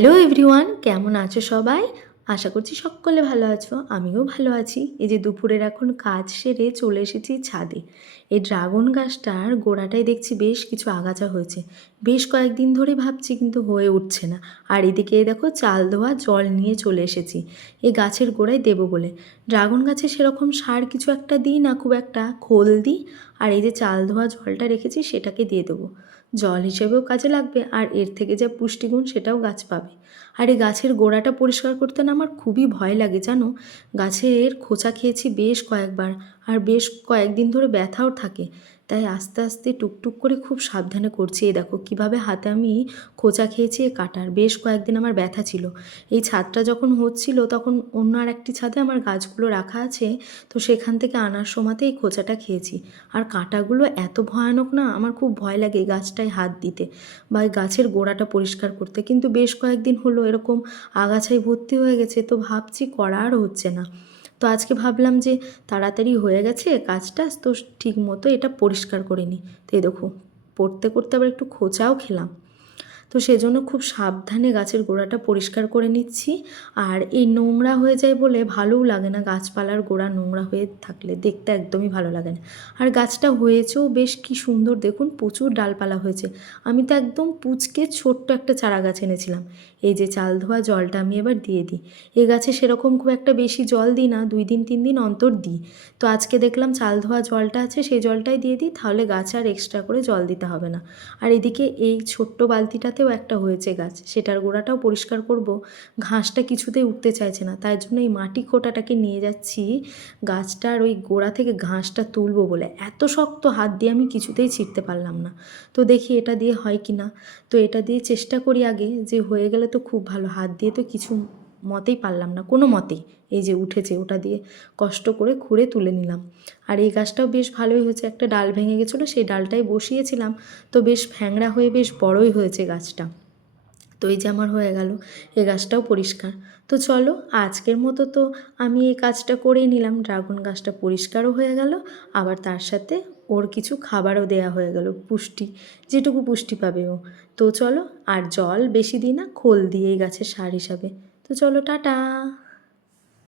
Hello everyone কেমন আছো সবাই? আশা করছি সকলে ভালো আছো, আমিও ভালো আছি। এই যে দুপুরের এখন কাজ সেরে চলে এসেছি ছাদে। এই ড্রাগন গাছটার গোড়াটায় দেখছি বেশ কিছু আগাছা হয়েছে। বেশ কয়েকদিন ধরে ভাবছি কিন্তু হয়ে উঠছে না। আর এদিকে দেখো চাল ধোয়া, জল নিয়ে চলে এসেছি। এই গাছের গোড়ায় দেবো বলে। ড্রাগন গাছে সেরকম সার কিছু একটা দিই না, খুব একটা খোল দিই। আর এই যে চাল ধোয়া, জলটা রেখেছি, সেটাকে দিয়ে দেবো। জল হিসেবেও কাজে লাগবে, আর এর থেকে যা পুষ্টিগুণ সেটাও গাছ পাবে। আর এই গাছের গোড়াটা পরিষ্কার করতে না আমার খুবই ভয় লাগে, জানো? গাছের খোঁচা খেয়েছি বেশ কয়েকবার। আর বেশ কয়েকদিন ধরে ব্যথাও থাকে। তাই আস্তে আস্তে টুকটুক করে খুব সাবধানে করছি। এই দেখো কীভাবে হাতে আমি খোঁচা খেয়েছি এ কাটার। বেশ কয়েকদিন আমার ব্যথা ছিল। এই ছাদটা যখন হচ্ছিল তখন অন্য আর একটি ছাদে আমার গাছগুলো রাখা আছে। তো সেখান থেকে আনার সময়তে এই খোঁচাটা খেয়েছি। আর কাঁটাগুলো এত ভয়ানক না, আমার খুব ভয় লাগে এই গাছটায় হাত দিতে বা এই গাছের গোড়াটা পরিষ্কার করতে। কিন্তু বেশ কয়েকদিন হলো এরকম আগাছায় ভর্তি হয়ে গেছে। তো ভাবছি করা আর হচ্ছে না। তো আজকে ভাবলাম যে তাড়াতাড়ি হয়ে গেছে কাজটা, তো ঠিক মতো এটা পরিষ্কার করে নিই। তো এই দেখো, পড়তে করতে আবার একটু খোঁচাও খেলাম। তো সেজন্য খুব সাবধানে গাছের গোড়াটা পরিষ্কার করে নিচ্ছি। আর এই নোংরা হয়ে যায় বলে ভালোও লাগে না গাছপালার গোড়া নোংরা হয়ে থাকলে, দেখতে একদমই ভালো লাগে না। আর গাছটা হয়েছেও বেশ কি সুন্দর, দেখুন প্রচুর ডালপালা হয়েছে। আমি তো একদম পুচকে ছোট্ট একটা চারা গাছ এনেছিলাম। এই যে চাল ধোয়া জলটা আমি এবার দিয়ে দিই। এ গাছে সেরকম খুব একটা বেশি জল দিই না, দুই দিন, তিন দিন অন্তর দিই। তো আজকে দেখলাম চাল ধোয়া জলটা আছে, সেই জলটাই দিয়ে দিই, তাহলে গাছ আর এক্সট্রা করে জল দিতে হবে না। আর এদিকে এই ছোট্ট বালতিটাতেও একটা হয়েছে গাছ, সেটার গোড়াটাও পরিষ্কার করব। ঘাসটা কিছুতেই উঠতে চাইছে না, তাই জন্য এই মাটি খোটাটাকে নিয়ে যাচ্ছি, গাছটার ওই গোড়া থেকে ঘাসটা তুলবো বলে। এত শক্ত হাত দিয়ে আমি কিছুতেই ছিটতে পারলাম না। তো দেখি এটা দিয়ে হয় কি না তো এটা দিয়ে চেষ্টা করি আগে, যে হয়ে গেলে তো খুব ভালো, হাত দিয়ে তো কিছু মতেই পারলাম না, কোনো মতেই এই যে উঠেছে ওটা দিয়ে কষ্ট করে খুঁড়ে তুলে নিলাম। আর এই গাছটাও বেশ ভালোই হয়েছে, একটা ডাল ভেঙে গেছিল, সেই ডালটাই বসিয়েছিলাম। তো বেশ ফ্যাংরা হয়ে বেশ বড়ই হয়েছে গাছটা। তো এই যে আমার হয়ে গেল এই গাছটাও পরিষ্কার। তো চলো, আজকের মতো তো আমি এই কাজটা করেই নিলাম, ড্রাগন গাছটা পরিষ্কারও হয়ে গেল, আবার তার সাথে ওর কিছু খাবারও দেয়া হয়ে গেল, পুষ্টি, যেটুকু পুষ্টি পাবে ও। তো চলো, আর জল বেশি দিই না, খোল দিয়ে এই গাছের সার হিসাবে। তো চলো টাটা।